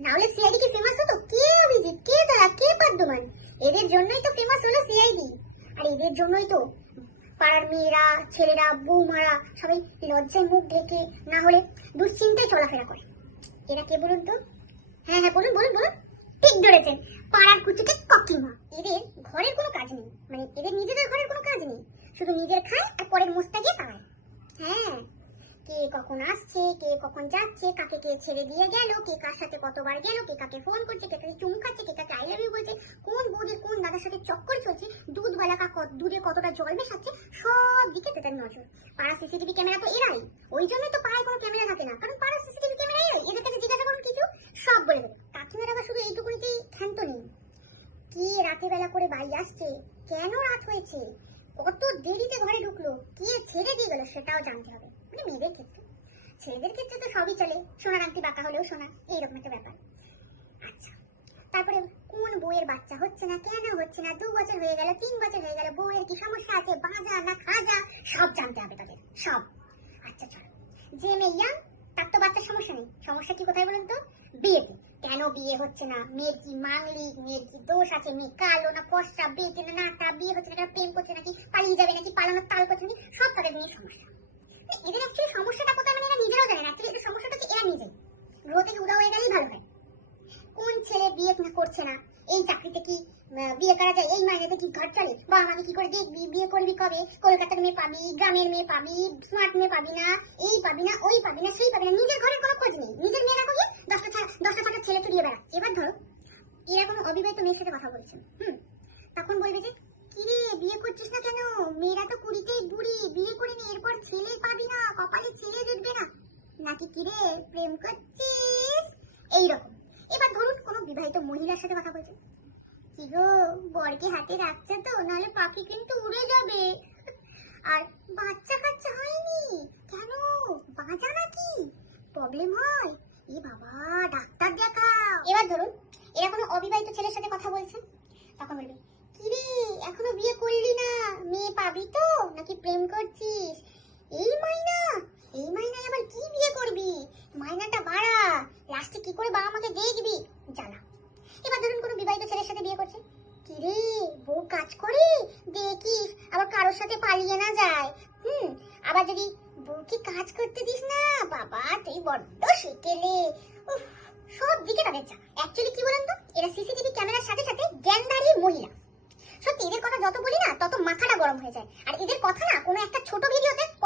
নাহলে সিআইডি কি ফেমাস হতো? কে অভিজিৎ? কে তারা? কে পাদ্যমান এদের জন্যই তো ফেমাস হলো সিআইডি আর এদের জন্যই তো পাড়ার মেয়েরা, ছেলেরা, বৌমারা সবাই লজ্জায় মুখ ঢেকে না হলে দুশ্চিন্তায় চলাফেরা করে। এরা কে বলুন তো? হ্যাঁ হ্যাঁ বলুন বলুন বলুন। ঠিক ধরেছেন পাড়ার কুচিতে ককিমা। এদের ঘরের কোনো কাজ নেই। মানে এদের নিজেদের ঘরের কোনো কাজ নেই। শুধু নিজের খায় আর পরের মুস্তা গিয়ে পায় হ্যাঁ। কে কখন আসছে, কে কখন যাচ্ছে, কাকে কে ছেড়ে দিয়ে গেল, কে কার সাথে কতবার গেল, কে কাকে ফোন করছে, কে কাকে চুমু খাচ্ছে কে কাকে আই লাভ ইউ বলছে, কোন বৌদির কোন দাদার সাথে চক্কর চলছে, দুধ বেলাকা কত দুধে কতটা জল মেশাচ্ছে, সব দিকে তাদের নজর। পাড়া সিসিটিভি ক্যামেরা তো এরাই, ওই জন্যই তো পাড়ায় কোনো ক্যামেরা থাকে না, কারণ পাড়া সিসিটিভি ক্যামেরা এরাই এদের কাছে জিজ্ঞাসা করুন কিছু, সব বলে দেবে। কাকিমার আবার শুধু এইটুকুনিতেই ক্ষান্ত নেই। কে রাতে বেলা করে বাড়ি আসছে, কেন রাত হয়েছে, কত দেরিতে ঘরে ঢুকলো, কে ছেড়ে দিয়ে গেল সেটাও জানতে হবে। মানে মেয়েদের ক্ষেত্রে। ছেলেদের ক্ষেত্রে তো সবই চলে, সোনার আংটি বাঁকা হলেও সোনা, এইরকম একটা ব্যাপার। আচ্ছা তারপরে কোন বইয়ের বাচ্চা হচ্ছে না, কেন হচ্ছে না, দু বছর হয়ে গেল, তিন বছর হয়ে গেল বউয়ের কি সমস্যা আছে বাজা না খাজা, সব জানতে হবে তাদের, সব। আচ্ছা চলো। যে মেয়ে তার তো বাচ্চার সমস্যা নেই। সমস্যা কি কোথায় বলুন তো? বিয়েতে। কেন বিয়ে হচ্ছে না? মেয়ের কি মাংলিক, মেয়ের কি দোষ আছে, মেয়ে কালো না ফর্সা বেটে না নাটা বিয়ে হচ্ছে না প্রেম করছে নাকি, পালিয়ে যাবে নাকি, পালানোর তাল করছে নাকি, সব তাদের নিয়ে সমস্যা। এদের অ্যাকচুয়ালি সমস্যাটা কোথায় মানে এরা নিজেরাও জানে না। অ্যাকচুয়ালি এদের সমস্যাটা হচ্ছে এরা নিজে গ্রহ থেকে উদা হয়ে গেলেই ভালো হয়। কোন ছেলে বিয়ে করছে না? এই চাকরিতে কি বিয়ে করা যায়? এই মাইনেতে কি ঘর চলে? বা আমাকে কি করে দেখবি? বিয়ে করবি কবে? কলকাতার মেয়ে পাবি, গ্রামের মেয়ে পাবি স্মার্ট মেয়ে পাবি না, এই পাবি না, ওই পাবি না, সেই পাবি না। নিজের ঘরের কোনো খোঁজ নেই। নিজের মেয়ে রাখো গিয়ে দশটা দশটা ছাড়া ছেলে চুরিয়ে বেড়াচ্ছে এবার ধরো, এরা কোনো অবিবাহিত মেয়ের সাথে কথা বলছেন হুম, তখন বলবে যে, কিরে, বিয়ে করছিস না কেন? মেয়েরা তো কুড়িতেই বুড়ি বিয়ে করে নি এরপর ছেলে পাবি না কপালে ছেলে জুটবে না নাকি কিরে প্রেম করছিস এইরকম। এবার ধরুন কি এবার কোনো অবিবাহিত ছেলের সাথে কথা বলছেন তখন বলবে, কিরে, এখনও বিয়ে করলি না? মেয়ে পাবি তো? নাকি প্রেম করছিস এই মাইনা এই মাইনায় আবার কি বিয়ে করবি মাইনাটা বাড়া লাস্টে কি করে বাবা মাকে দেখবি? জ্বালা এবার ধরুন কোনো বিবাহিত ছেলের সাথে বিয়ে করছে। কিরে, বউ কাজ করে? দেখিস, আবার কারোর সাথে পালিয়ে না যায়। হুম, আবার যদি বউকে কাজ করতে দিস না, বাবা, তুই বড্ড শিখেলে উফ, সব দিকে তাদের যা অ্যাকচুয়ালি কি বলেন তো? এরা সিসিটিভি ক্যামেরার সাথে সাথে জ্ঞানদারি মহিলা। সত্যি, এদের কথা যত বলি না, তত মাথাটা গরম হয়ে যায়।